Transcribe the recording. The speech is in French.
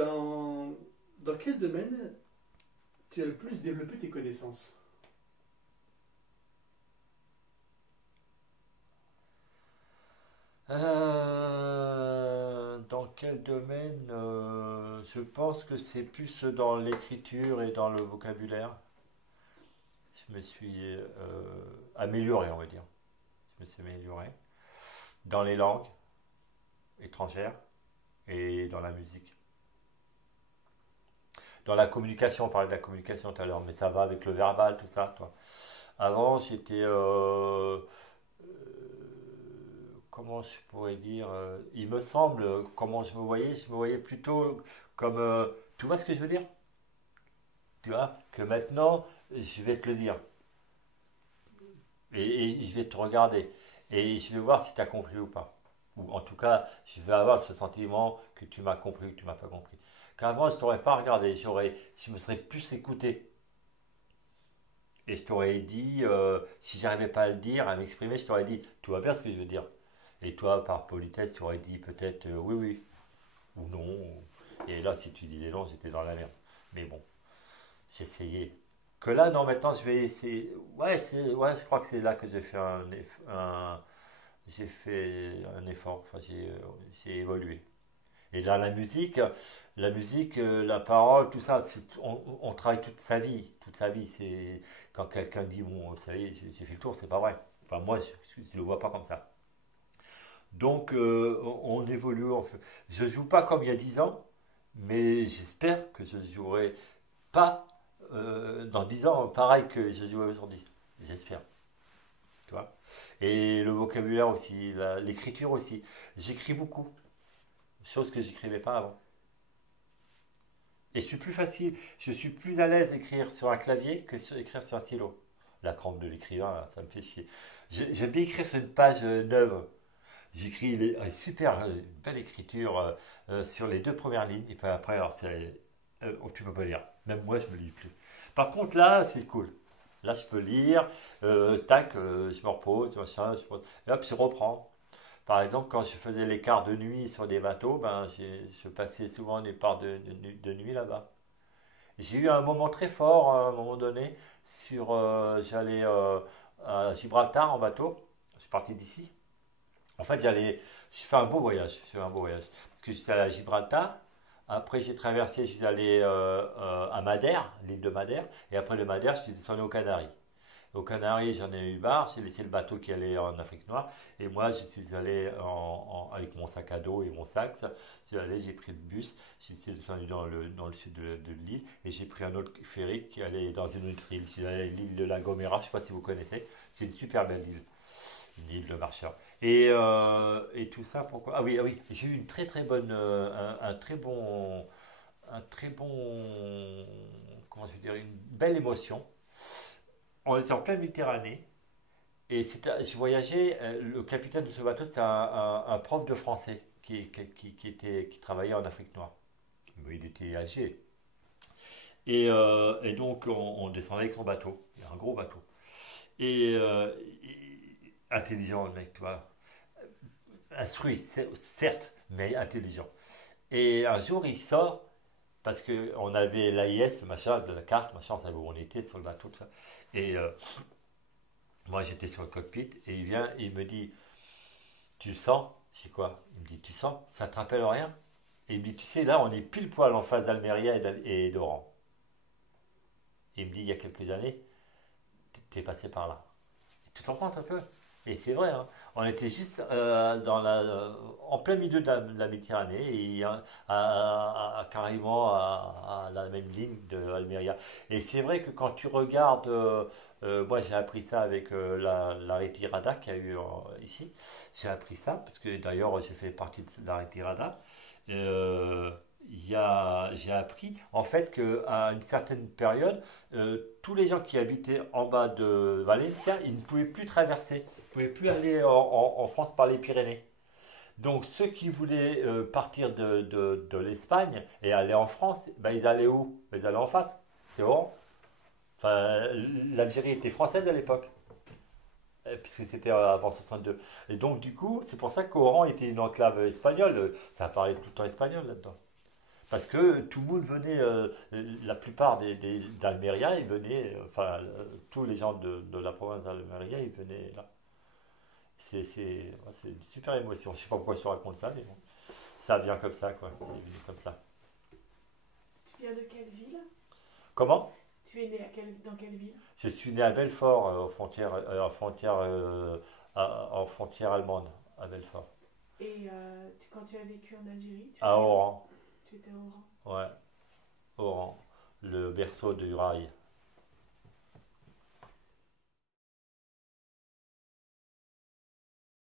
Dans quel domaine tu as le plus développé tes connaissances? Dans quel domaine je pense que c'est plus dans l'écriture et dans le vocabulaire. Je me suis amélioré, on va dire. Je me suis amélioré. Dans les langues étrangères et dans la musique. Dans la communication, on parlait de la communication tout à l'heure, mais ça va avec le verbal, tout ça, toi. Avant, j'étais, comment je pourrais dire, il me semble, comment je me voyais plutôt comme, tu vois ce que je veux dire? Tu vois, que maintenant, je vais te le dire, et je vais te regarder, et je vais voir si tu as compris ou pas. Ou en tout cas, je vais avoir ce sentiment que tu m'as compris ou que tu m'as pas compris. Qu'avant, je t'aurais pas regardé, je me serais plus écouté. Et je t'aurais dit, si j'arrivais pas à le dire, à m'exprimer, je t'aurais dit, tu vois bien ce que je veux dire. Et toi, par politesse, tu aurais dit peut-être oui, oui, ou non. Et là, si tu disais non, j'étais dans la merde. Mais bon, j'essayais. Que là, non, maintenant, je vais essayer. Ouais, ouais, je crois que c'est là que j'ai fait j'ai fait un effort. Enfin, j'ai évolué. Et dans la musique, la parole, tout ça, on travaille toute sa vie. Toute sa vie, c'est quand quelqu'un dit bon, ça y est, j'ai fait le tour, c'est pas vrai. Enfin, moi, je le vois pas comme ça. Donc, on évolue. Je joue pas comme il y a 10 ans, mais j'espère que je jouerai pas dans 10 ans pareil que je joue aujourd'hui. J'espère, tu vois. Et le vocabulaire aussi, l'écriture aussi. J'écris beaucoup, chose que j'écrivais pas avant. Et je suis plus à l'aise d'écrire sur un clavier que écrire sur un stylo. La crampe de l'écrivain, là, ça me fait chier. J'aime bien écrire sur une page neuve. J'écris une super belle écriture sur les deux premières lignes, et puis après, alors, tu peux pas lire. Même moi, je me lis plus. Par contre, là, c'est cool. Là, je peux lire, tac, je me repose, machin, et hop, je reprends. Par exemple, quand je faisais les quarts de nuit sur des bateaux, ben, je passais souvent des parts de nuit là-bas. J'ai eu un moment très fort à un moment donné j'allais à Gibraltar en bateau. Je suis parti d'ici. En fait, j'ai fait un beau voyage. J'ai fait un beau voyage parce que j'étais allé à Gibraltar. Après, j'ai traversé, je suis allé à Madère, l'île de Madère, et après le Madère, je suis descendu aux Canaries. Aux Canaries, j'en ai eu marre, j'ai laissé le bateau qui allait en Afrique noire, et moi, je suis allé avec mon sac à dos et mon sac. J'ai pris le bus, je suis descendu dans le sud de l'île, et j'ai pris un autre ferry qui allait dans une autre île. Je suis allé à l'île de la Gomera, je ne sais pas si vous connaissez, c'est une super belle île, une île de marcheurs. Et tout ça, pourquoi? Ah oui, j'ai eu une très très bonne, un très bon, comment je veux dire, une belle émotion. On était en pleine Méditerranée. Et je voyageais, le capitaine de ce bateau, c'était un prof de français qui travaillait en Afrique noire. Mais il était âgé. Et donc, on descendait avec son bateau, un gros bateau. Intelligent, le mec, tu vois. Instruit, certes, mais intelligent. Et un jour, il sort, parce qu'on avait l'AIS, machin, de la carte, machin, on savait où on était sur le bateau, tout ça. Et moi, j'étais sur le cockpit, et il vient, et il me dit, tu sens? C'est quoi? Il me dit, tu sens? Ça te rappelle rien? Et il me dit, tu sais, là, on est pile poil en face d'Almeria et d'Oran. Et il me dit, il y a quelques années, t'es passé par là. Tu te rends compte un peu? Et c'est vrai, hein. On était juste en plein milieu de la Méditerranée, et carrément à la même ligne de Almeria. Et c'est vrai que quand tu regardes, moi j'ai appris ça avec la retirada qu'il y a eu ici. J'ai appris ça parce que d'ailleurs j'ai fait partie de la retirada. Euh, j'ai appris en fait qu'à une certaine période, tous les gens qui habitaient en bas de Valencia, ils ne pouvaient plus traverser, ils ne pouvaient plus aller en France par les Pyrénées. Donc ceux qui voulaient partir de l'Espagne et aller en France, ben, ils allaient où? Ben, ils allaient en face, c'est Oran. Enfin, l'Algérie était française à l'époque, puisque c'était avant 62. Et donc du coup, c'est pour ça qu'Oran était une enclave espagnole. Ça parlait tout le temps espagnol là-dedans. Parce que tout le monde venait, la plupart d'Almeria, ils venaient, enfin, tous les gens de la province d'Almeria, ils venaient là. C'est une super émotion. Je sais pas pourquoi je te raconte ça, mais bon, ça vient comme ça, quoi. C'est venu comme ça. Tu viens de quelle ville? Comment? Tu es né dans quelle ville? Je suis né à Belfort, en frontière allemande, à Belfort. Et quand tu as vécu en Algérie, À Oran, tu étais à Oran. ouais, Oran, le berceau du rail.